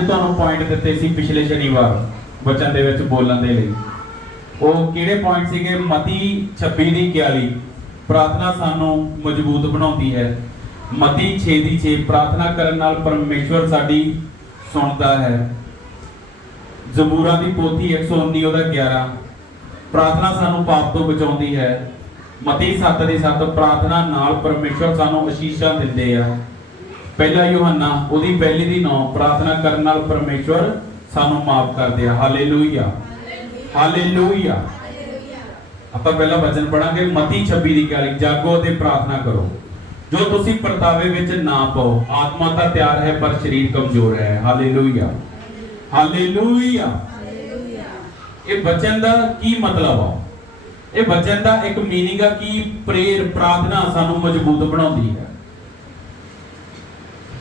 ਪੰਜ ਤੁਹਾਨੂੰ ਪੁਆਇੰਟ ਦਿੱਤੇ ਸੀ ਪਿਛਲੇ ਸ਼ਨੀਵਾਰ ਵਚਨ ਦੇ ਵਿੱਚ ਬੋਲਣ ਦੇ ਲਈ। ਉਹ ਕਿਹੜੇ ਪੁਆਇੰਟ ਸੀਗੇ? ਮਤੀ 26 ਦੀ 41 ਪ੍ਰਾਰਥਨਾ ਸਾਨੂੰ ਮਜ਼ਬੂਤ ਬਣਾਉਂਦੀ ਹੈ। ਮਤੀ 6 ਦੀ 6 ਪ੍ਰਾਰਥਨਾ ਕਰਨ ਨਾਲ ਪਰਮੇਸ਼ਵਰ ਸਾਡੀ ਸੁਣਦਾ ਹੈ। ਜ਼ਬੂਰਾਂ ਦੀ ਪੋਥੀ 119 ਉਹਦਾ 11 ਪ੍ਰਾਰਥਨਾ ਸਾਨੂੰ ਪਾਪ ਤੋਂ ਬਚਾਉਂਦੀ ਹੈ। ਮਤੀ 7 ਦੀ 7 ਪ੍ਰਾਰਥਨਾ ਨਾਲ ਪਰਮੇਸ਼ਵਰ ਸਾਨੂੰ ਅਸ਼ੀਸ਼ਾਂ ਦਿੰਦੇ ਆ। ਪਹਿਲਾ ਯੋਹੰਨਾ, ਉਹਦੀ ਪਹਿਲੀ ਦੀ ਨੌ, ਪ੍ਰਾਰਥਨਾ ਕਰਨ ਨਾਲ ਪਰਮੇਸ਼ਵਰ ਸਾਨੂੰ ਮਾਫ ਕਰਦੇ ਆ ਹਾਲੇਲੂਇਆ। ਹਾਲੇਲੂਇਆ। ਆਪਾਂ ਪਹਿਲਾ ਵਚਨ ਪੜਾਂਗੇ, ਮਤੀ 26 ਦੀ 41 ਜਾਗੋ ਅਤੇ ਪ੍ਰਾਰਥਨਾ ਕਰੋ। ਜੋ ਤੁਸੀਂ ਪਰਤਾਵੇ ਵਿੱਚ ਨਾ ਪਾਓ, ਆਤਮਾ ਤਾਂ ਤਿਆਰ ਹੈ, ਪਰ ਸਰੀਰ ਕਮਜ਼ੋਰ ਹੈ। ਹਾਲੇਲੂਇਆ। ਹਾਲੇਲੂਇਆ। ਇਹ ਵਚਨ ਦਾ ਕੀ ਮਤਲਬ ਆ? ਇਹ ਵਚਨ ਦਾ ਇੱਕ ਮੀਨਿੰਗ ਆ ਕਿ ਪ੍ਰੇਰ, ਪ੍ਰਾਰਥਨਾ ਸਾਨੂੰ ਮਜ਼ਬੂਤ ਬਣਾਉਂਦੀ ਹੈ।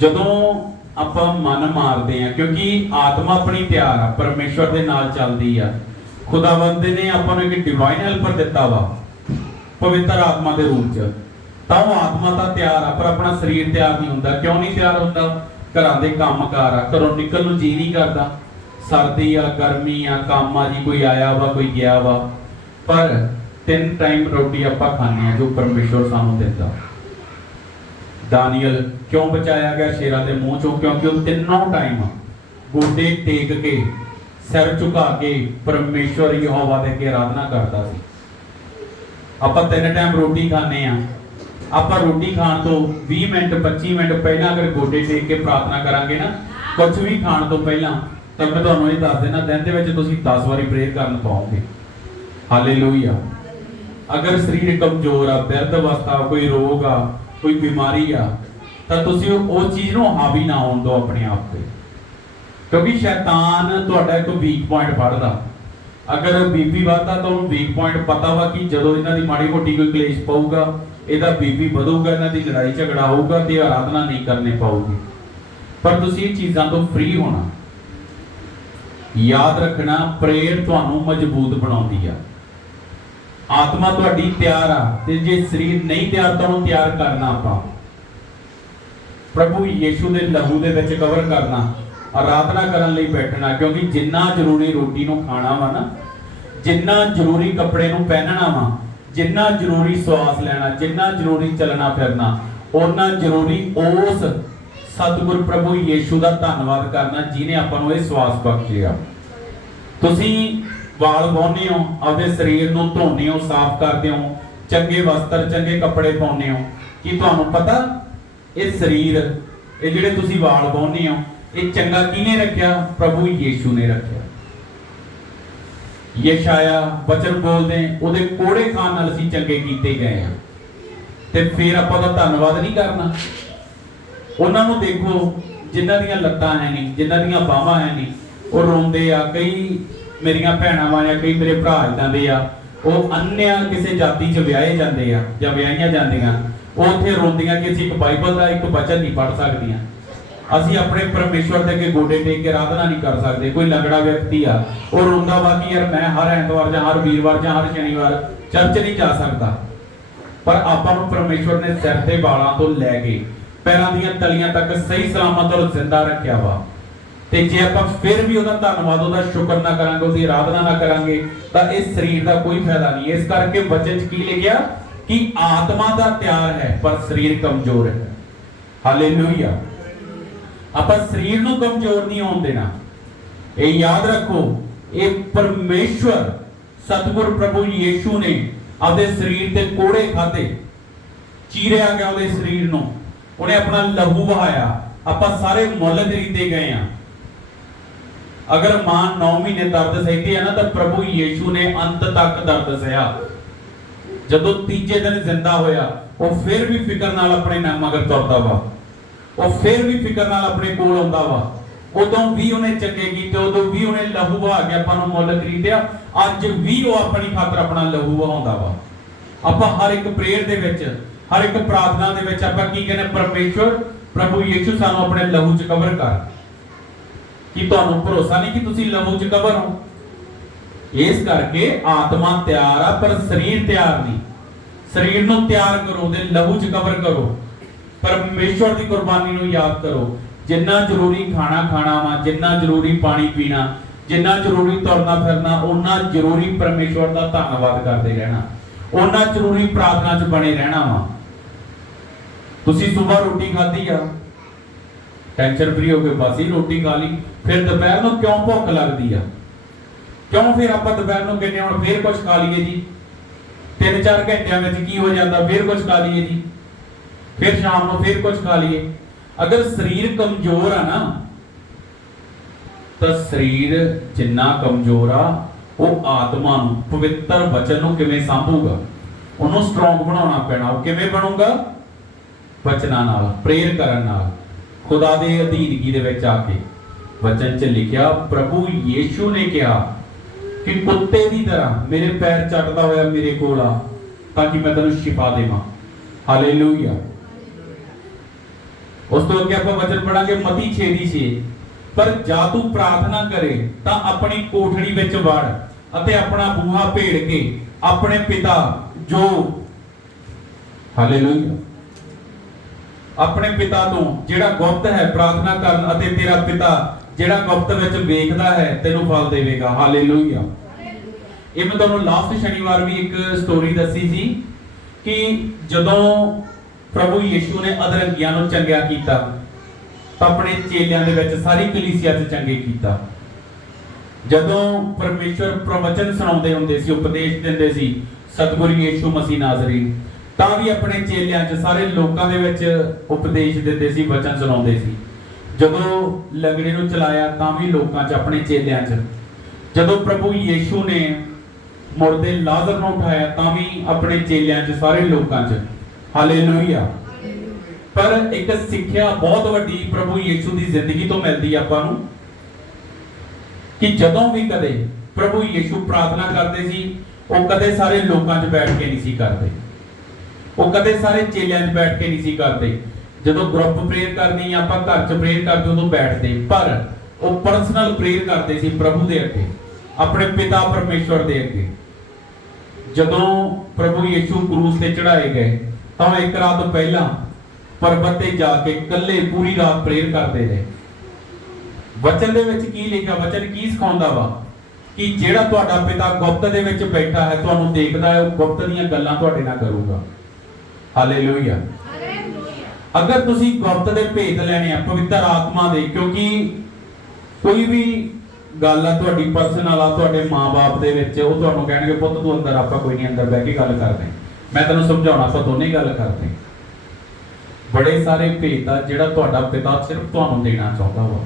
ਜਦੋਂ ਆਪਾਂ ਮਨ ਮਾਰਦੇ ਆ ਕਿਉਂਕਿ ਆਤਮਾ ਆਪਣੀ ਤਿਆਰ ਆ, ਪਰਮੇਸ਼ਵਰ ਦੇ ਨਾਲ ਚੱਲਦੀ ਆ। ਖੁਦਾਵੰਦ ਨੇ ਆਪਾਂ ਨੂੰ ਇੱਕ ਡਿਵਾਈਨ ਹੈਲਪਰ ਦਿੱਤਾ ਵਾ, ਪਵਿੱਤਰ ਆਤਮਾ ਦੇ ਰੂਪ ਚ। ਤਾਂ ਉਹ ਆਤਮਾ ਤਾਂ ਤਿਆਰ ਆ, ਪਰ ਆਪਣਾ ਸਰੀਰ ਤਿਆਰ ਨਹੀਂ ਹੁੰਦਾ। ਕਿਉਂ ਨਹੀਂ ਤਿਆਰ ਹੁੰਦਾ? ਘਰਾਂ ਦੇ ਕੰਮਕਾਰ ਆ, ਘਰੋਂ ਨਿਕਲ ਨੂੰ ਜੀ ਨਹੀਂ ਕਰਦਾ। ਸਰਦੀ ਆ, ਗਰਮੀ ਆ, ਕੰਮ ਆ ਜੀ, ਕੋਈ ਆਇਆ ਵਾ, ਕੋਈ ਗਿਆ ਵਾ। ਪਰ ਤਿੰਨ ਟਾਈਮ ਰੋਟੀ ਆਪਾਂ ਖਾਂਦੇ ਆ ਜੋ ਪਰਮੇਸ਼ਵਰ ਸਾਨੂੰ ਦਿੰਦਾ। ਦਾਨੀਅਲ ਕਿਉਂ ਬਚਾਇਆ ਗਿਆ? ਸ਼ੇਰਾਂ ਦੇ ਮੂੰਹ ਚੋਂ ਕਿਉਂਕਿ ਉਹ ਤਿੰਨੋਂ ਟਾਈਮ ਗੋਡੇ ਟੇਕ ਕੇ, ਸਿਰ ਝੁਕਾ ਕੇ ਪਰਮੇਸ਼ਵਰ ਯਹੋਵਾ ਦੇ ਅੱਗੇ ਆਰਾਧਨਾ ਕਰਦਾ ਸੀ। ਆਪਾਂ ਤਿੰਨ ਟਾਈਮ ਰੋਟੀ ਖਾਂਦੇ ਆ ਆਪਾਂ ਰੋਟੀ ਖਾਣ ਤੋਂ 20 ਮਿੰਟ 25 ਮਿੰਟ ਪਹਿਲਾਂ ਅਗਰ ਗੋਡੇ ਟੇਕ ਕੇ ਪ੍ਰਾਰਥਨਾ ਕਰਾਂਗੇ ਨਾ ਕੁਝ ਵੀ ਖਾਣ ਤੋਂ ਪਹਿਲਾਂ, ਤਾਂ ਮੈਂ ਤੁਹਾਨੂੰ ਇਹ ਦੱਸ ਦੇਣਾ ਦਿਨ ਦੇ ਵਿੱਚ ਤੁਸੀਂ 10 ਵਾਰੀ ਪ੍ਰੇਅਰ ਕਰਨ ਪਾਓਗੇ। ਹਾਲੇਲੂਇਆ ਅਗਰ ਸਰੀਰ ਕਮਜ਼ੋਰ ਆ, ਬਿਰਧ ਅਵਸਥਾ, ਕੋਈ ਰੋਗ ਆ ਕੋਈ ਬਿਮਾਰੀ ਆ, ਤਾਂ ਤੁਸੀਂ ਉਹ ਚੀਜ਼ ਨੂੰ ਹਾਵੀ ਨਾ ਹੋਣ ਦਿਓ ਆਪਣੇ ਆਪ ਤੇ। ਕਿਉਂਕਿ ਸ਼ੈਤਾਨ ਤੁਹਾਡਾ ਇੱਕ ਵੀਕ ਪੁਆਇੰਟ ਫੜਦਾ। ਅਗਰ ਬੀਪੀ ਵਧਦਾ ਤਾਂ ਉਹਨੂੰ ਵੀਕ ਪੁਆਇੰਟ ਪਤਾ ਵਾ ਕਿ ਜਦੋਂ ਇਹਨਾਂ ਦੀ ਮਾੜੀ ਮੋਟੀ ਕੋਈ ਕਲੇਸ਼ ਪਊਗਾ, ਇਹਦਾ ਬੀਪੀ ਵਧੂਗਾ, ਇਹਨਾਂ ਦੀ ਲੜਾਈ ਝਗੜਾ ਹੋਊਗਾ, ਤੇ ਆਰਾਧਨਾ ਨਹੀਂ ਕਰਨੇ ਪਾਊਗੀ। ਪਰ ਤੁਸੀਂ ਇਹ ਚੀਜ਼ਾਂ ਤੋਂ ਫ੍ਰੀ ਹੋਣਾ। ਯਾਦ ਰੱਖਣਾ ਪ੍ਰੇਅਰ ਤੁਹਾਨੂੰ ਮਜ਼ਬੂਤ ਬਣਾਉਂਦੀ ਆ। ਆਤਮਾ ਤੁਹਾਡੀ ਤਿਆਰ ਆ ਤੇ ਜੇ ਸਰੀਰ ਨਹੀਂ ਤਿਆਰ, ਤਾਂ ਉਹਨੂੰ ਤਿਆਰ ਕਰਨਾ ਆਪਾਂ। ਪ੍ਰਭੂ ਯੀਸ਼ੂ ਦੇ ਲਹੂ ਦੇ ਵਿੱਚ ਕਵਰ ਕਰਨਾ ਆਰਾਧਨਾ ਕਰਨ ਲਈ ਬੈਠਣਾ, ਕਿਉਂਕਿ ਜਿੰਨਾ ਜ਼ਰੂਰੀ ਰੋਟੀ ਨੂੰ ਖਾਣਾ ਵਾ ਨਾ, ਜਿੰਨਾ ਜ਼ਰੂਰੀ ਕੱਪੜੇ ਨੂੰ ਪਹਿਨਣਾ ਵਾ, ਜਿੰਨਾ ਜ਼ਰੂਰੀ ਸਵਾਸ ਲੈਣਾ, ਜਿੰਨਾ ਜ਼ਰੂਰੀ ਚੱਲਣਾ ਫਿਰਨਾ ਉਹਨਾਂ ਜ਼ਰੂਰੀ ਉਸ ਸਤਿਗੁਰ ਪ੍ਰਭੂ ਯੀਸ਼ੂ ਦਾ ਧੰਨਵਾਦ ਕਰਨਾ ਜਿਨੇ ਆਪਾਂ ਨੂੰ ਇਹ ਸਵਾਸ ਬਖਸ਼ਿਆ। ਤੁਸੀਂ ਵਾਲ ਵਾਹੁੰਦੇ ਹੋ, ਆਪਦੇ ਸਰੀਰ ਨੂੰ ਧੋਉਂਦੇ ਹੋ, ਸਾਫ਼ ਕਰਦੇ ਹੋ, ਚੰਗੇ ਵਸਤਰ, ਚੰਗੇ ਕੱਪੜੇ ਪਾਉਂਦੇ ਹੋ। ਕੀ ਤੁਹਾਨੂੰ ਪਤਾ? ਇਹ ਸਰੀਰ, ਇਹ ਜਿਹੜੇ ਤੁਸੀਂ ਵਾਲ ਵਾਹੁੰਦੇ ਹੋ, ਇਹ ਚੰਗਾ ਕਿਹਨੇ ਰੱਖਿਆ? ਪ੍ਰਭੂ ਯੀਸ਼ੂ ਨੇ ਰੱਖਿਆ। ਯਸ਼ਾਇਆ ਬਚਨ ਬੋਲਦੇ, ਉਹਦੇ ਕੋੜੇ ਖਾਨ ਨਾਲ ਅਸੀਂ ਚੰਗੇ ਕੀਤੇ ਗਏ ਆ ਤੇ ਫਿਰ ਆਪਾਂ ਦਾ ਧੰਨਵਾਦ ਨਹੀਂ ਕਰਨਾ। ਉਹਨਾਂ ਨੂੰ ਦੇਖੋ, ਜਿਨ੍ਹਾਂ ਦੀਆਂ ਲੱਤਾਂ ਹੈ ਨਹੀਂ ਜਿਨ੍ਹਾਂ ਦੀਆਂ ਬਾਹਾਂ ਹੈ ਨਹੀਂ ਉਹ ਰੋਂਦੇ ਆ, ਕਈ ਮੇਰੀਆਂ ਭੈਣਾਂ ਵਾਂ ਜਾਂ ਕਈ ਮੇਰੇ ਭਰਾ ਇਦਾਂ ਦੇ ਆ, ਉਹ ਅੰਨਿਆ ਕਿਸੇ ਜਾਤੀ 'ਚ ਵਿਆਹੇ ਜਾਂਦੇ ਆ ਜਾਂ ਵਿਆਹੀਆਂ ਜਾਂਦੀਆਂ, ਉਹ ਉੱਥੇ ਰੋਂਦੀਆਂ ਕਿ ਅਸੀਂ ਇੱਕ ਬਾਈਬਲ ਦਾ ਇੱਕ ਵਚਨ ਨਹੀਂ ਪੜ੍ਹ ਸਕਦੀਆਂ। ਅਸੀਂ ਆਪਣੇ ਪਰਮੇਸ਼ਵਰ ਦੇ ਅੱਗੇ ਗੋਡੇ ਟੇਕ ਕੇ ਆਰਾਧਨਾ ਨਹੀਂ ਕਰ ਸਕਦੇ, ਕੋਈ ਲੰਗੜਾ ਵਿਅਕਤੀ ਆ, ਉਹ ਰੋਂਦਾ ਵਾ ਕਿ ਯਾਰ ਮੈਂ ਹਰ ਐਤਵਾਰ ਜਾਂ ਹਰ ਵੀਰਵਾਰ ਜਾਂ ਹਰ ਸ਼ਨੀਵਾਰ ਚਰਚ ਨਹੀਂ ਜਾ ਸਕਦਾ। ਪਰ ਆਪਾਂ ਨੂੰ ਪਰਮੇਸ਼ਵਰ ਨੇ ਸਿਰ ਤੇ ਵਾਲਾਂ ਤੋਂ ਲੈ ਕੇ ਪੈਰਾਂ ਦੀਆਂ ਤਲੀਆਂ ਤੱਕ ਸਹੀ ਸਲਾਮਤ ਔਰ ਜ਼ਿੰਦਾ ਰੱਖਿਆ ਵਾ। ਤੇ ਜੇ ਆਪਾਂ ਫਿਰ ਵੀ ਉਹਦਾ ਧੰਨਵਾਦ, ਉਹਦਾ ਸ਼ੁਕਰ ਨਾ ਕਰਾਂਗੇ, ਉਹਦੀ ਆਰਾਧਨਾ ਨਾ ਕਰਾਂਗੇ, ਤਾਂ ਇਸ ਸਰੀਰ ਦਾ ਕੋਈ ਫਾਇਦਾ ਨਹੀਂ। ਇਸ ਕਰਕੇ ਵਚਨ 'ਚ ਕੀ ਲਿਖਿਆ? ਕਿ ਆਤਮਾ ਦਾ ਤਿਆਰ ਹੈ, ਪਰ ਸਰੀਰ ਕਮਜ਼ੋਰ ਹੈ। ਹਾਲੇਲੂਇਆ ਆਪਾਂ ਸਰੀਰ ਨੂੰ ਕਮਜ਼ੋਰ ਨਹੀਂ ਹੋਣ ਦੇਣਾ। ਇਹ ਯਾਦ ਰੱਖੋ, ਇਹ ਪਰਮੇਸ਼ਵਰ, ਸਤਿਗੁਰ ਪ੍ਰਭੂ ਯੀਸ਼ੂ ਨੇ ਆਪਦੇ ਸਰੀਰ ਤੇ ਕੋੜੇ ਖਾਦੇ ਚੀਰਿਆ ਗਿਆ ਉਹਦੇ ਸਰੀਰ ਨੂੰ। ਉਹਨੇ ਆਪਣਾ ਲਹੂ ਵਹਾਇਆ। ਆਪਾਂ ਸਾਰੇ ਮੁੱਲ ਖਰੀਦੇ ਗਏ ਆ ਅਗਰ ਮਾਂ 9 ਮਹੀਨੇ ਦਰਦ ਸਹਿੰਦੀ ਹੈ ਨਾ, ਤਾਂ ਪ੍ਰਭੂ ਯੀਸ਼ੂ ਨੇ ਅੰਤ ਤੱਕ ਦਰਦ ਸਹਿਆ। ਜਦੋਂ ਤੀਜੇ ਦਿਨ ਜ਼ਿੰਦਾ ਹੋਇਆ, ਉਹ ਫਿਰ ਵੀ ਫਿਕਰ ਨਾਲ ਆਪਣੇ ਨਾਮ ਮਗਰ ਤੁਰਦਾ ਵਾ। ਉਹ ਫਿਰ ਵੀ ਫਿਕਰ ਨਾਲ ਆਪਣੇ ਕੋਲ ਆਉਂਦਾ ਵਾ। ਉਦੋਂ ਵੀ ਉਹਨੇ ਚੰਗੇ ਕੀਤੇ ਉਦੋਂ ਵੀ ਉਹਨੇ ਲਹੂ ਵਹਾ ਕੇ ਆਪਾਂ ਨੂੰ ਮੁੱਲ ਖਰੀਦਿਆ, ਅੱਜ ਵੀ ਉਹ ਆਪਣੀ ਖਾਤਰ ਆਪਣਾ ਲਹੂ ਵਹਾਉਂਦਾ ਵਾ। ਆਪਾਂ ਹਰ ਇੱਕ ਪ੍ਰੇਅਰ ਦੇ ਵਿੱਚ, ਹਰ ਇੱਕ ਪ੍ਰਾਰਥਨਾ ਦੇ ਵਿੱਚ ਆਪਾਂ ਕੀ ਕਹਿੰਦੇ ਪਰਮੇਸ਼ਵਰ, ਪ੍ਰਭੂ ਯੀਸ਼ੂ ਸਾਨੂੰ ਆਪਣੇ ਲਹੂ 'ਚ ਕਵਰ ਕਰ। ਕੀ ਤੁਹਾਨੂੰ ਭਰੋਸਾ ਨਹੀਂ ਕਿ ਤੁਸੀਂ ਲਹੂ 'ਚ ਕਵਰ ਹੋ। ਇਸ ਕਰਕੇ ਆਤਮਾ ਤਿਆਰ ਆ, ਪਰ ਸਰੀਰ ਤਿਆਰ ਨਹੀਂ। ਸਰੀਰ ਨੂੰ ਤਿਆਰ ਕਰੋ ਤੇ ਲਹੂ 'ਚ ਕਵਰ ਕਰੋ। ਪਰਮੇਸ਼ਵਰ ਦੀ ਕੁਰਬਾਨੀ ਨੂੰ ਯਾਦ ਕਰੋ। ਜਿੰਨਾ ਜ਼ਰੂਰੀ ਖਾਣਾ ਖਾਣਾ ਵਾ, ਜਿੰਨਾ ਜ਼ਰੂਰੀ ਪਾਣੀ ਪੀਣਾ, ਜਿੰਨਾ ਜ਼ਰੂਰੀ ਤੁਰਨਾ ਫਿਰਨਾ ਉਹਨਾਂ ਜ਼ਰੂਰੀ ਪਰਮੇਸ਼ਵਰ ਦਾ ਧੰਨਵਾਦ ਕਰਦੇ ਰਹਿਣਾ। ਉਹਨਾਂ ਜ਼ਰੂਰੀ ਪ੍ਰਾਰਥਨਾ 'ਚ ਬਣੇ ਰਹਿਣਾ ਵਾ। ਤੁਸੀਂ ਸਵੇਰ ਰੋਟੀ ਖਾਧੀ ਆ? ਟੈਨਸ਼ਨ ਫਰੀ ਹੋ ਕੇ ਬਸ ਹੀ ਰੋਟੀ ਖਾ ਲਈ, ਫਿਰ ਦੁਪਹਿਰ ਨੂੰ ਕਿਉਂ ਭੁੱਖ ਲੱਗਦੀ ਆ? ਕਿਉਂ ਫਿਰ ਆਪਾਂ ਦੁਪਹਿਰ ਨੂੰ ਕਹਿੰਦੇ ਹੁਣ ਫਿਰ ਕੁਝ ਖਾ ਲਈਏ ਜੀ? ਤਿੰਨ ਚਾਰ ਘੰਟਿਆਂ ਵਿੱਚ ਕੀ ਹੋ ਜਾਂਦਾ, ਫਿਰ ਕੁਝ ਖਾ ਲਈਏ ਜੀ? ਫਿਰ ਸ਼ਾਮ ਨੂੰ ਫਿਰ ਕੁਝ ਖਾ ਲਈਏ। ਅਗਰ ਸਰੀਰ ਕਮਜ਼ੋਰ ਆ ਨਾ, ਤਾਂ ਸਰੀਰ ਜਿੰਨਾ ਕਮਜ਼ੋਰ ਆ, ਉਹ ਆਤਮਾ ਨੂੰ, ਪਵਿੱਤਰ ਵਚਨ ਨੂੰ ਕਿਵੇਂ ਸੰਭੂਗਾ? ਉਹਨੂੰ ਸਟਰੋਂਗ ਬਣਾਉਣਾ ਪੈਣਾ, ਉਹ ਕਿਵੇਂ ਬਣੂਗਾ? ਬਚਨਾਂ ਨਾਲ ਪ੍ਰੇਰ ਕਰਨ ਨਾਲ। ਖੁਦਾ ਦੇ ਅਧੀਨਗੀ ਦੇ ਵਿੱਚ ਆ ਕੇ ਵਚਨ 'ਚ ਲਿਖਿਆ, ਪ੍ਰਭੂ ਯੀਸ਼ੂ ਨੇ ਕਿਹਾ ਕਿ ਕੁੱਤੇ ਦੀ ਤਰ੍ਹਾਂ ਮੇਰੇ ਪੈਰ ਚੱਟਦਾ ਹੋਇਆ ਮੇਰੇ ਕੋਲ ਆ, ਤਾਂ ਕਿ ਮੈਂ ਤੈਨੂੰ ਸ਼ਿਫਾ ਦੇਵਾਂ। ਹਾਲੇਲੂਇਆ ਉਸ ਤੋਂ ਅੱਗੇ ਆਪਾਂ ਵਚਨ ਪੜਾਂਗੇ ਮਤੀ 6 ਦੀ 6 ਪਰ ਜਾ ਤੂੰ ਪ੍ਰਾਰਥਨਾ ਕਰੇ, ਤਾਂ ਆਪਣੀ ਕੋਠੜੀ ਵਿੱਚ ਵੜ ਅਤੇ ਆਪਣਾ ਬੂਹਾ ਭੇੜ ਕੇ ਆਪਣੇ ਪਿਤਾ ਜੋ ਹਾਲੇਲੂਇਆ ਆਪਣੇ ਪਿਤਾ ਤੋਂ ਜਿਹੜਾ ਗੁਪਤ ਹੈ ਪ੍ਰਾਰਥਨਾ ਕਰਨ ਅਤੇ ਤੇਰਾ ਪਿਤਾ ਜਿਹੜਾ ਗੁਪਤ ਵਿੱਚ ਵੇਖਦਾ ਹੈ, ਤੈਨੂੰ ਫਲ ਦੇਵੇਗਾ। ਹਾਲੇਲੂਇਆ ਇਹ ਮੈਂ ਤੁਹਾਨੂੰ ਲਾਸਟ ਸ਼ਨੀਵਾਰ ਵੀ ਇੱਕ ਸਟੋਰੀ ਦੱਸੀ ਸੀ ਕਿ ਜਦੋਂ ਪ੍ਰਭੂ ਯੀਸ਼ੂ ਨੇ ਅਧਰੰਗੀਆਂ ਨੂੰ ਚੰਗਿਆ ਕੀਤਾ, ਤਾਂ ਆਪਣੇ ਚੇਲਿਆਂ ਦੇ ਵਿੱਚ ਸਾਰੀ ਕਲੀਸਿਆ 'ਚ ਚੰਗੇ ਕੀਤਾ। ਜਦੋਂ ਪਰਮੇਸ਼ਵਰ ਪ੍ਰਵਚਨ ਸੁਣਾਉਂਦੇ ਹੁੰਦੇ ਸੀ, ਉਪਦੇਸ਼ ਦਿੰਦੇ ਸੀ, ਸਤਿਗੁਰੂ ਯੀਸ਼ੂ ਮਸੀਹ ਨਾਜ਼ਰੀ ਤਾਂ ਵੀ ਆਪਣੇ ਚੇਲਿਆਂ 'ਚ, ਸਾਰੇ ਲੋਕਾਂ ਦੇ ਵਿੱਚ ਉਪਦੇਸ਼ ਦਿੰਦੇ ਸੀ, ਵਚਨ ਸੁਣਾਉਂਦੇ ਸੀ। ਜਦੋਂ ਲੰਗੜੇ ਨੂੰ ਚਲਾਇਆ, ਤਾਂ ਵੀ ਲੋਕਾਂ 'ਚ, ਆਪਣੇ ਚੇਲਿਆਂ 'ਚ। ਜਦੋਂ ਪ੍ਰਭੂ ਯੀਸ਼ੂ ਨੇ ਮੁਰਦੇ ਲਾਜ਼ਰ ਨੂੰ ਉਠਾਇਆ, ਤਾਂ ਵੀ ਆਪਣੇ ਚੇਲਿਆਂ 'ਚ, ਸਾਰੇ ਲੋਕਾਂ 'ਚ। ਹਾਲੇਲੂਇਆ। ਪਰ ਇੱਕ ਸਿੱਖਿਆ ਬਹੁਤ ਵੱਡੀ ਪ੍ਰਭੂ ਯੀਸ਼ੂ ਦੀ ਜ਼ਿੰਦਗੀ ਤੋਂ ਮਿਲਦੀ ਆਪਾਂ ਨੂੰ, ਕਿ ਜਦੋਂ ਵੀ ਕਦੇ ਪ੍ਰਭੂ ਯੀਸ਼ੂ ਪ੍ਰਾਰਥਨਾ ਕਰਦੇ ਸੀ, ਉਹ ਕਦੇ ਸਾਰੇ ਲੋਕਾਂ 'ਚ ਬੈਠ ਕੇ ਨਹੀਂ ਸੀ ਕਰਦੇ। ਉਹ ਕਦੇ ਸਾਰੇ ਚੇਲਿਆਂ 'ਚ ਬੈਠ ਕੇ ਨਹੀਂ ਸੀ ਕਰਦੇ। ਜਦੋਂ ਗਰੁੱਪ ਪ੍ਰੇਅਰ ਕਰਨੀ ਆਪਾਂ ਘਰ 'ਚ ਪ੍ਰੇਅਰ ਕਰਦੇ ਉਦੋਂ ਬੈਠਦੇ। ਪਰ ਉਹ ਪਰਸਨਲ ਪ੍ਰੇਅਰ ਕਰਦੇ ਸੀ ਪ੍ਰਭੂ ਦੇ ਅੱਗੇ, ਆਪਣੇ ਪਿਤਾ ਪਰਮੇਸ਼ਵਰ ਦੇ ਅੱਗੇ। ਜਦੋਂ ਪ੍ਰਭੂ ਯੀਸ਼ੂ ਕਰੂਸ ਤੇ ਚੜਾਏ ਗਏ, ਤਾਂ ਉਹ ਇੱਕ ਰਾਤ ਪਹਿਲਾਂ ਪਰਬਤ ਤੇ ਜਾ ਕੇ ਇਕੱਲੇ ਪੂਰੀ ਰਾਤ ਪ੍ਰੇਅਰ ਕਰਦੇ ਰਹੇ। ਵਚਨ ਦੇ ਵਿੱਚ ਕੀ ਲਿਖਿਆ, ਵਚਨ ਕੀ ਸਿਖਾਉਂਦਾ ਵਾ? ਕਿ ਜਿਹੜਾ ਤੁਹਾਡਾ ਪਿਤਾ ਗੁਪਤ ਦੇ ਵਿੱਚ ਬੈਠਾ ਹੈ, ਤੁਹਾਨੂੰ ਦੇਖਦਾ ਹੈ, ਉਹ ਗੁਪਤ ਦੀਆਂ ਗੱਲਾਂ ਤੁਹਾਡੇ ਨਾਲ ਕਰੂਗਾ। ਹਾਲੇਲੂਇਆ ਅਗਰ ਤੁਸੀਂ ਗੁਪਤ ਦੇ ਭੇਦ ਲੈਣੇ ਆ, ਪਵਿੱਤਰ ਆਤਮਾ ਦੇ, ਕਿਉਂਕਿ ਕੋਈ ਵੀ ਗੱਲ ਆ ਤੁਹਾਡੀ ਪਰਸਨਲ ਆ, ਤੁਹਾਡੇ ਮਾਪੇ ਦੇ ਵਿੱਚ, ਉਹ ਤੁਹਾਨੂੰ ਕਹਿਣਗੇ, ਪੁੱਤ, ਤੂੰ ਅੰਦਰ ਆਪਾਂ ਕੋਈ ਨਹੀਂ ਅੰਦਰ ਬਹਿ ਕੇ ਗੱਲ ਕਰਦੇ ਮੈਂ ਤੈਨੂੰ ਸਮਝਾਉਣਾ, ਆਪਾਂ ਦੋਨੇ ਗੱਲ ਕਰਦੇ ਬੜੇ ਸਾਰੇ ਭੇਦ ਆ ਜਿਹੜਾ ਤੁਹਾਡਾ ਪਿਤਾ ਸਿਰਫ ਤੁਹਾਨੂੰ ਦੇਣਾ ਚਾਹੁੰਦਾ ਵਾ।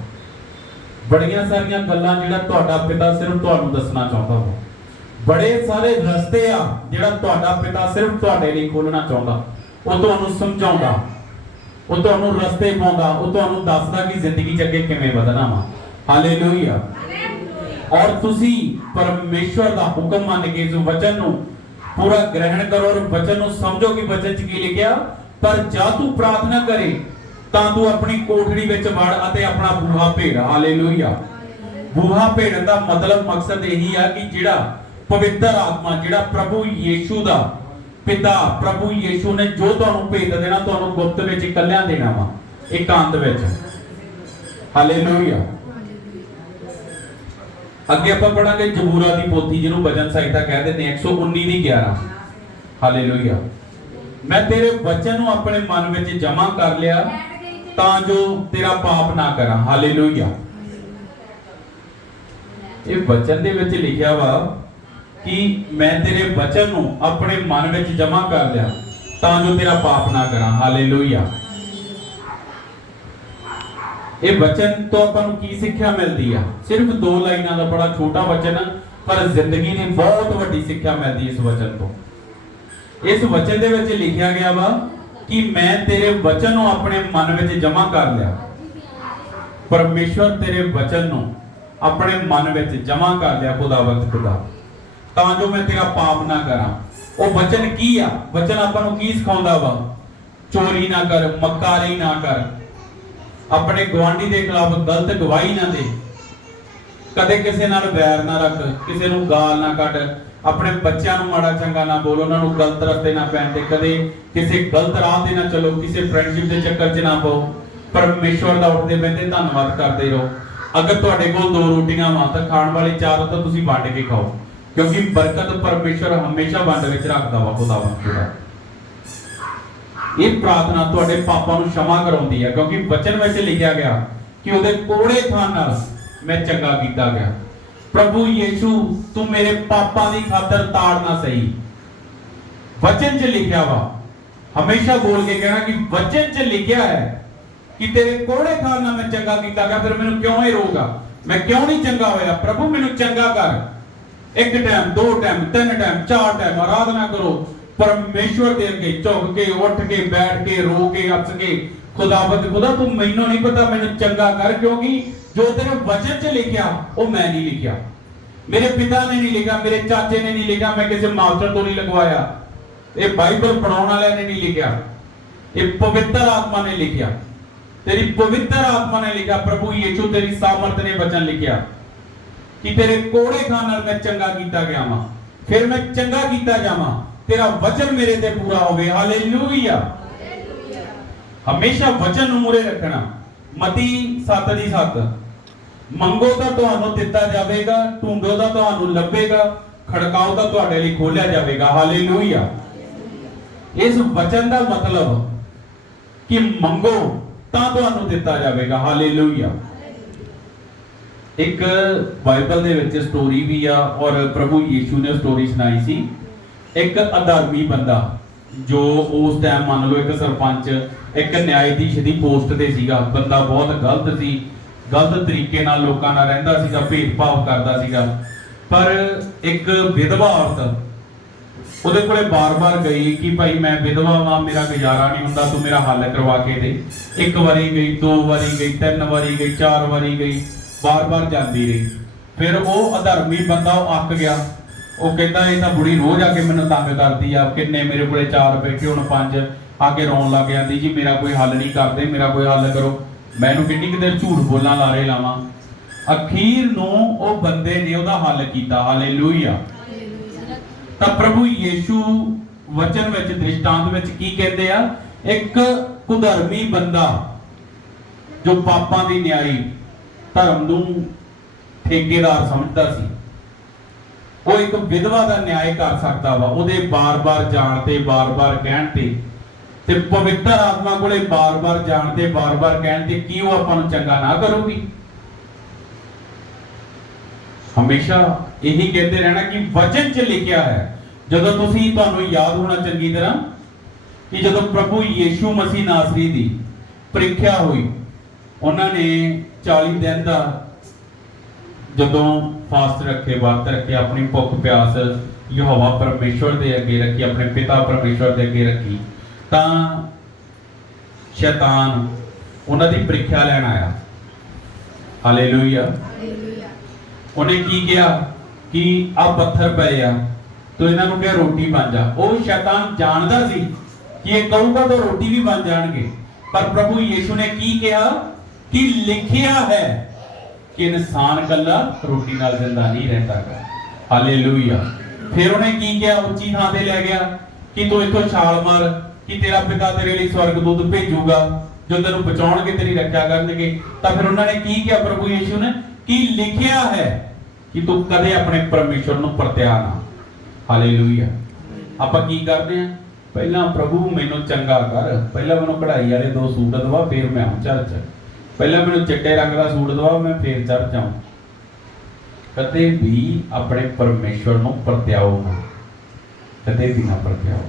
ਬੜੀਆਂ ਸਾਰੀਆਂ ਗੱਲਾਂ ਜਿਹੜਾ ਤੁਹਾਡਾ ਪਿਤਾ ਸਿਰਫ ਤੁਹਾਨੂੰ ਦੱਸਣਾ ਚਾਹੁੰਦਾ ਵਾ। ਬੜੇ ਸਾਰੇ ਰਸਤੇ ਆ ਜਿਹੜਾ ਤੁਹਾਡਾ ਪਿਤਾ ਸਿਰਫ ਤੁਹਾਡੇ ਲਈ ਖੋਲਣਾ ਚਾਹੁੰਦਾ। ਉਹ ਤੁਹਾਨੂੰ ਸਮਝਾਉਂਦਾ। ਉਹ ਤੁਹਾਨੂੰ ਰਸਤੇ ਪਾਉਂਦਾ। ਉਹ ਤੁਹਾਨੂੰ ਦੱਸਦਾ ਕਿ ਜ਼ਿੰਦਗੀ 'ਚ ਅੱਗੇ ਕਿਵੇਂ ਵਧਣਾ ਵਾ। ਹਾਲੇਲੂਇਆ ਔਰ ਤੁਸੀਂ ਪਰਮੇਸ਼ਵਰ ਦਾ ਹੁਕਮ ਮੰਨ ਕੇ ਇਸ ਵਚਨ ਨੂੰ ਪੂਰਾ ਗ੍ਰਹਿਣ ਕਰੋ ਔਰ ਵਚਨ ਨੂੰ ਸਮਝੋ ਕਿ ਵਚਨ 'ਚ ਕੀ ਲਿਖਿਆ? ਪਰ ਜਾ ਤੂੰ ਪ੍ਰਾਰਥਨਾ ਕਰੇ ਤਾਂ ਤੂੰ ਆਪਣੀ ਕੋਠੜੀ ਵਿੱਚ ਵੜ ਅਤੇ ਆਪਣਾ ਬੂਹਾ ਭੇੜ। ਹਾਲੇਲੂਇਆ ਬੂਹਾ ਭੇੜਨ ਦਾ ਮਤਲਬ ਮਕਸਦ ਇਹੀ ਆ ਕਿ ਜਿਹੜਾ ਪਵਿੱਤਰ ਆਤਮਾ ਜਿਹੜਾ ਪ੍ਰਭੂ ਯੀਸ਼ੂ ਦਾ ਪਿਤਾ ਪ੍ਰਭੂ ਯੀਸ਼ੂ ਨੇ ਜੋ ਤੁਹਾਨੂੰ ਭੇਦ ਦੇਣਾ, ਤੁਹਾਨੂੰ ਗੁਪਤ ਵਿੱਚ ਇਕੱਲਿਆਂ ਦੇਣਾ ਵਾ, ਇਕਾਂਤ ਵਿੱਚ। ਹਾਲੇਲੂਇਆ ਅੱਗੇ ਆਪਾਂ ਪੜਾਂਗੇ ਜਬੂਰਾ ਦੀ ਪੋਥੀ, ਜਿਹਨੂੰ ਵਚਨ ਸਾਹਿਤਾ ਕਹਿ ਦਿੰਦੇ 119 ਦੀ 11 ਹਾਲੇਲੂਇਆ ਮੈਂ ਤੇਰੇ ਵਚਨ ਨੂੰ ਆਪਣੇ ਮਨ ਵਿੱਚ ਜਮਾ ਕਰ ਲਿਆ, ਤਾਂ ਜੋ ਤੇਰਾ ਪਾਪ ਨਾ ਕਰਾਂ। ਹਾਲੇਲੂਇਆ ਇਹ ਬਚਨ ਦੇ ਵਿੱਚ ਲਿਖਿਆ ਵਾ ਕਿ ਮੈਂ ਤੇਰੇ ਵਚਨ ਨੂੰ ਆਪਣੇ ਮਨ ਵਿੱਚ ਜਮਾ ਕਰ ਲਿਆ ਤਾਂ ਜੋ ਤੇਰਾ ਪਾਪ ਨਾ ਕਰਾਂ। ਹਾਲੇਲੂਇਆ ਇਹ ਵਚਨ ਤੋਂ ਆਪਾਂ ਨੂੰ ਕੀ ਸਿੱਖਿਆ ਮਿਲਦੀ ਆ? ਸਿਰਫ ਦੋ ਲਾਈਨਾਂ ਦਾ ਬੜਾ ਛੋਟਾ ਵਚਨ ਪਰ ਜ਼ਿੰਦਗੀ ਦੀ ਬਹੁਤ ਵੱਡੀ ਸਿੱਖਿਆ ਮਿਲਦੀ ਇਸ ਵਚਨ ਤੋਂ। ਇਸ ਵਚਨ ਦੇ ਵਿੱਚ ਲਿਖਿਆ ਗਿਆ ਵਾ ਕਿ ਮੈਂ ਤੇਰੇ ਵਚਨ ਨੂੰ ਆਪਣੇ ਮਨ ਵਿੱਚ ਜਮਾ ਕਰ ਲਿਆ। ਪਰਮੇਸ਼ਵਰ ਤੇਰੇ ਵਚਨ ਨੂੰ ਆਪਣੇ ਮਨ ਵਿੱਚ ਜਮਾ ਕਰ ਲਿਆ ਖੁਦਾਵੰਦ ਖੁਦਾ। ਤਾਂ ਜੋ ਮੈਂ ਤੇਰਾ ਪਾਪ ਨਾ ਕਰਾਂ। ਉਹ ਵਚਨ ਕੀ ਆ? ਵਚਨ ਆਪਾਂ ਨੂੰ ਕੀ ਸਿਖਾਉਂਦਾ ਵਾ? ਚੋਰੀ ਨਾ ਕਰ, ਮੱਕਾਰੀ ਨਾ ਕਰ। ਆਪਣੇ ਗਵਾਂਢੀ ਦੇ ਖਿਲਾਫ ਗਲਤ ਗਵਾਹੀ ਨਾ ਦੇ। ਕਦੇ ਕਿਸੇ ਨਾਲ ਵੈਰ ਨਾ ਰੱਖ, ਕਿਸੇ ਨੂੰ ਗਾਲ ਨਾ ਕੱਢ। ਆਪਣੇ ਬੱਚਿਆਂ ਨੂੰ ਮਾੜਾ ਚੰਗਾ ਨਾ ਬੋਲੋ, ਉਹਨਾਂ ਨੂੰ ਗਲਤ ਰਸਤੇ ਨਾ ਪੈਣ ਦੇ। ਕਦੇ ਕਿਸੇ ਗਲਤ ਰਾਹ ਤੇ ਨਾ ਚਲੋ, ਕਿਸੇ ਫਰੈਂਡਸ਼ਿਪ ਦੇ ਚੱਕਰ 'ਚ ਨਾ ਪਾਓ। ਪਰਮੇਸ਼ਵਰ ਦਾ ਉੱਠਦੇ ਬੈਠੇ ਧੰਨਵਾਦ ਕਰਦੇ ਰਹੋ। ਅਗਰ ਤੁਹਾਡੇ ਕੋਲ ਦੋ ਰੋਟੀਆਂ ਵਾਂ, ਤਾਂ ਖਾਣ ਵਾਲੀ ਚਾਰ ਤਾਂ ਤੁਸੀਂ ਵੰਡ ਕੇ ਖਾਓ। ਕਿਉਂਕਿ ਬਰਕਤ ਪਰਮੇਸ਼ਰ ਹਮੇਸ਼ਾ ਵੰਡ ਵਿੱਚ ਰੱਖਦਾ ਵਾ ਖੁਦਾਵੰਦ ਖੁਦਾ। ਇਹ ਪ੍ਰਾਰਥਨਾ ਤੁਹਾਡੇ ਪਾਪਾਂ ਨੂੰ ਸ਼ਮਾ ਕਰਾਉਂਦੀ ਹੈ ਕਿਉਂਕਿ ਵਚਨ ਵਿੱਚ ਲਿਖਿਆ ਗਿਆ ਕਿ ਉਹਦੇ ਕੋੜੇ ਥਾਂ ਨਾਲ ਮੈਂ ਚੰਗਾ ਕੀਤਾ ਗਿਆ। ਪ੍ਰਭੂ ਯੀਸ਼ੂ, ਤੂੰ ਮੇਰੇ ਪਾਪਾਂ ਦੀ ਖਾਤਰ ਤਾੜਨਾ ਸਹੀ। ਵਚਨ 'ਚ ਲਿਖਿਆ ਵਾ, ਹਮੇਸ਼ਾ ਬੋਲ ਕੇ ਕਹਿਣਾ ਕਿ ਵਚਨ 'ਚ ਲਿਖਿਆ ਹੈ ਕਿ ਤੇਰੇ ਕੋੜੇ ਥਾਂ ਨਾਲ ਮੈਂ ਚੰਗਾ ਕੀਤਾ ਗਿਆ, ਫਿਰ ਮੈਨੂੰ ਕਿਉਂ ਇਹ ਰੋਗਾ ਮੈਂ ਕਿਉਂ ਨਹੀਂ ਚੰਗਾ ਹੋਇਆ? ਪ੍ਰਭੂ ਮੈਨੂੰ ਚੰਗਾ ਕਰ। ਇੱਕ ਟਾਈਮ ਦੋ ਟਾਈਮ ਤਿੰਨ ਟਾਈਮ ਚਾਰ ਟਾਈਮ ਆਰਾਧਨਾ ਕਰੋ ਪਰਮੇਸ਼ਵਰ ਦੇ ਅੱਗੇ ਝੁਕ ਕੇ ਉੱਠ ਕੇ ਬੈਠ ਕੇ ਰੋ ਕੇ ਹੱਸ ਕੇ ਖੁਦਾਵੰਦ ਖੁਦਾ ਤੂੰ ਮੈਨੂੰ ਨਹੀਂ ਪਤਾ ਮੈਨੂੰ ਚੰਗਾ ਕਰ ਕਿਉਂਕਿ ਜੋ ਤੇਰੇ ਵਚਨ 'ਚ ਲਿਖਿਆ ਉਹ ਮੈਂ ਨਹੀਂ ਲਿਖਿਆ ਮੇਰੇ ਪਿਤਾ ਨੇ ਨਹੀਂ ਲਿਖਿਆ ਮੇਰੇ ਚਾਚੇ ਨੇ ਨਹੀਂ ਲਿਖਿਆ ਮੈਂ ਕਿਸੇ ਮਾਸਟਰ ਤੋਂ ਨਹੀਂ ਲਗਵਾਇਆ ਇਹ ਬਾਈਬਲ ਪੜਾਉਣ ਵਾਲਿਆਂ ਨੇ ਨਹੀਂ ਲਿਖਿਆ ਇਹ ਪਵਿੱਤਰ ਆਤਮਾ ਨੇ ਲਿਖਿਆ ਤੇਰੀ ਪਵਿੱਤਰ ਆਤਮਾ ਨੇ ਲਿਖਿਆ ਪ੍ਰਭੂ ਯੀਸ਼ੂ ਤੇਰੀ ਸਾਮਰਥ ਨੇ ਵਚਨ ਲਿਖਿਆ ਕਿ ਤੇਰੇ ਕੋੜੇ ਖਾਣ ਨਾਲ ਮੈਂ ਚੰਗਾ ਕੀਤਾ ਗਿਆ ਵਾਂ। ਫਿਰ ਮੈਂ ਚੰਗਾ ਕੀਤਾ ਜਾਵਾਂ। ਤੇਰਾ ਵਚਨ ਮੇਰੇ ਤੇ ਪੂਰਾ ਹੋਵੇ। ਹਾਲੇਲੂਇਆ। ਹਮੇਸ਼ਾ ਵਚਨ ਨੂੰ ਮੂਰੇ ਰੱਖਣਾ। ਮਤੀ 7 ਦੀ 7 ਮੰਗੋ ਤਾਂ ਤੁਹਾਨੂੰ ਦਿੱਤਾ ਜਾਵੇਗਾ, ਢੂੰਡੋ ਤਾਂ ਤੁਹਾਨੂੰ ਲੱਭੇਗਾ, ਖੜਕਾਓ ਤਾਂ ਤੁਹਾਡੇ ਲਈ ਖੋਲਿਆ ਜਾਵੇਗਾ। ਹਾਲੇਲੂਇਆ। ਇਸ ਵਚਨ ਦਾ ਮਤਲਬ ਕਿ ਮੰਗੋ ਤਾਂ ਤੁਹਾਨੂੰ ਦਿੱਤਾ ਜਾਵੇਗਾ। ਹਾਲੇਲੂਇਆ। ਇੱਕ ਬਾਈਬਲ ਦੇ ਵਿੱਚ ਸਟੋਰੀ ਵੀ ਆ ਔਰ ਪ੍ਰਭੂ ਯੀਸ਼ੂ ਨੇ ਸਟੋਰੀ ਸੁਣਾਈ ਸੀ। ਇੱਕ ਅਧਰਮੀ ਬੰਦਾ ਜੋ ਉਸ ਟਾਈਮ ਮੰਨ ਲਓ ਇੱਕ ਸਰਪੰਚ, ਇੱਕ ਨਿਆਇਧੀਸ਼ ਦੀ ਪੋਸਟ ਤੇ ਸੀਗਾ। ਬੰਦਾ ਬਹੁਤ ਗਲਤ ਸੀ। ਗਲਤ ਤਰੀਕੇ ਨਾਲ ਲੋਕਾਂ ਨਾਲ ਰਹਿੰਦਾ ਸੀਗਾ, ਭੇਦਭਾਵ ਕਰਦਾ ਸੀਗਾ। ਪਰ ਇੱਕ ਵਿਧਵਾ ਔਰਤ ਉਹਦੇ ਕੋਲੇ ਬਾਰ-ਬਾਰ ਗਈ ਕਿ ਭਾਈ ਮੈਂ ਵਿਧਵਾ ਵਾਂ, ਮੇਰਾ ਗੁਜ਼ਾਰਾ ਨਹੀਂ ਹੁੰਦਾ, ਤੂੰ ਮੇਰਾ ਹੱਲ ਕਰਵਾ ਕੇ ਦੇ। ਇੱਕ ਵਾਰੀ ਗਈ, ਦੋ ਵਾਰੀ ਗਈ, ਤਿੰਨ ਵਾਰੀ ਗਈ, ਚਾਰ ਵਾਰੀ ਗਈ। ਬਾਰ-ਬਾਰ ਜਾਂਦੀ ਰਹੀ। ਫਿਰ ਉਹ ਅਧਰਮੀ ਬੰਦਾ ਉਹ ਅੱਕ ਗਿਆ। ਉਹ ਕਹਿੰਦਾ, ਇਹ ਤਾਂ ਬੁੜੀ ਰੋਜ਼ ਆ ਕੇ ਮੈਨੂੰ ਤੰਗ ਕਰਦੀ ਆ। ਕਿੰਨੇ ਮੇਰੇ ਕੋਲੇ ਚਾਰ ਬੈਠੇ ਹੁਣ, ਪੰਜ ਆ ਕੇ ਰੋਣ ਲੱਗ ਜਾਂਦੀ। ਜੀ, ਮੇਰਾ ਕੋਈ ਹੱਲ ਨਹੀਂ ਕਰਦੇ, ਮੇਰਾ ਕੋਈ ਹੱਲ ਕਰੋ। ਮੈਨੂੰ ਕਿੰਨੀ ਕੁ ਦੇਰ ਝੂਠ ਬੋਲਾਂ ਲਾਰੇ ਲਾਵਾਂ? ਅਖੀਰ ਨੂੰ ਉਹ ਬੰਦੇ ਨੇ ਉਹਦਾ ਹੱਲ ਕੀਤਾ। ਹਾਲੇਲੂਇਆ। ਤਾਂ ਪ੍ਰਭੂ ਯੀਸ਼ੂ ਵਚਨ ਵਿੱਚ, ਦ੍ਰਿਸ਼ਟਾਂਤ ਵਿੱਚ ਕੀ ਕਹਿੰਦੇ ਆ? ਇੱਕ ਕੁਧਰਮੀ ਬੰਦਾ ਜੋ ਪਾਪਾਂ ਦੀ ਨਿਆਈ ਧਰਮ ਨੂੰ ਠੇਕੇਦਾਰ ਸਮਝਦਾ ਸੀ। ਉਹ ਇੱਕ ਵਿਧਵਾ ਦਾ ਨਿਆਂ ਕਰ ਸਕਦਾ ਵਾ, ਉਹਦੇ ਬਾਰ-ਬਾਰ ਜਾਣ ਤੇ, ਬਾਰ-ਬਾਰ ਕਹਿਣ ਤੇ ਤੇ ਪਵਿੱਤਰ ਆਤਮਾ ਕੋਲੇ ਬਾਰ-ਬਾਰ ਜਾਣ ਤੇ, ਬਾਰ-ਬਾਰ ਕਹਿਣ ਤੇ ਕੀ ਉਹ ਆਪਾਂ ਨੂੰ ਚੰਗਾ ਨਾ ਕਰੂਗੀ? ਹਮੇਸ਼ਾ ਇਹੀ ਕਹਿੰਦੇ ਰਹਿਣਾ ਕਿ ਵਚਨ 'ਚ ਲਿਖਿਆ ਹੈ, ਜਦੋਂ ਤੁਸੀਂ ਤੁਹਾਨੂੰ ਯਾਦ ਹੋਣਾ ਚੰਗੀ ਤਰ੍ਹਾਂ, ਕਿ ਜਦੋਂ ਪ੍ਰਭੂ ਯੀਸ਼ੂ ਮਸੀਹ ਨਾਸਰੀ ਦੀ ਪ੍ਰੀਖਿਆ ਹੋਈ, ਉਹਨਾਂ ਨੇ 40 ਦਿਨ ਦਾ ਜਦੋਂ ਫਾਸਟ ਰੱਖੇ ਵਰਤ ਰੱਖੇ ਆਪਣੀ ਭੁੱਖ ਪਿਆਸ ਯਹੋਵਾ ਪਰਮੇਸ਼ਵਰ ਦੇ ਅੱਗੇ ਰੱਖੀ ਆਪਣੇ ਪਿਤਾ ਪਰਮੇਸ਼ਵਰ ਦੇ ਅੱਗੇ ਰੱਖੀ ਤਾਂ ਸ਼ੈਤਾਨ ਉਹਨਾਂ ਦੀ ਪ੍ਰੀਖਿਆ ਲੈਣ ਆਇਆ। ਹਾਲੇਲੂਇਆ। ਉਹਨੇ ਕੀ ਕਿਹਾ? ਕਿ ਆ ਪੱਥਰ ਪਏ ਆ ਤੋ ਇਹਨਾਂ ਨੂੰ ਕਿਹਾ ਰੋਟੀ ਬਣ ਜਾ। ਉਹ ਸ਼ੈਤਾਨ ਜਾਣਦਾ ਸੀ ਕਿ ਇਹ ਕਹੂਗਾ ਤਾਂ ਰੋਟੀ ਵੀ ਬਣ ਜਾਣਗੇ। ਪਰ ਪ੍ਰਭੂ ਯੀਸ਼ੂ ਨੇ ਕੀ ਕਿਹਾ? ਕਿ ਲਿਖਿਆ ਹੈ ਕਿ ਇਨਸਾਨ ਕੱਲਾ ਰੋਟੀ ਨਾਲ ਜ਼ਿੰਦਾ ਨਹੀਂ ਰਹਿੰਦਾ ਹਾਲੇਲੂਇਆ। ਫਿਰ ਉਹਨੇ ਕੀ ਕਿਹਾ? ਉੱਚੀ ਥਾਂ ਤੇ ਲੈ ਗਿਆ ਕਿ ਤੂੰ ਇੱਥੋਂ ਛਾਲ ਮਾਰ ਕਿ ਤੇਰਾ ਪਿਤਾ ਤੇਰੇ ਲਈ ਸਵਰਗਦੂਤ ਭੇਜੂਗਾ, ਜੋ ਤੈਨੂੰ ਬਚਾਉਣਗੇ ਤੇਰੀ ਰੱਖਿਆ ਕਰਨਗੇ। ਤਾਂ ਫਿਰ ਉਹਨਾਂ ਨੇ ਕੀ ਕਿਹਾ ਪ੍ਰਭੂ ਯੀਸ਼ੂ ਨੇ? ਕੀ ਲਿਖਿਆ ਹੈ ਕਿ ਤੂੰ ਕਦੇ ਆਪਣੇ ਪਰਮੇਸ਼ਵਰ ਨੂੰ ਪਰਤਿਆ ਨਾ। ਹਾਲੇਲੂਇਆ। ਆਪਾਂ ਕੀ ਕਰਦੇ ਆ ਪਹਿਲਾਂ ਪ੍ਰਭੂ ਮੈਨੂੰ ਚੰਗਾ ਕਰ, ਪਹਿਲਾਂ ਮੈਨੂੰ ਕਢਾਈ ਵਾਲੇ ਦੋ ਸੂਟ ਦਵਾ, ਫਿਰ ਮੈਂ ਆਉਂ ਚਰਚ। ਪਹਿਲਾਂ ਮੈਨੂੰ ਚਿੱਟੇ ਰੰਗ ਦਾ ਸੂਟ ਦਵਾ ਮੈਂ ਫੇਰ ਚਰਚ ਆਉਂ ਕਦੇ ਵੀ ਆਪਣੇ ਪਰਮੇਸ਼ਵਰ ਨੂੰ ਪਰਤਿਆਓ ਕਦੇ ਵੀ ਨਾ ਪਰਤਿਆਓ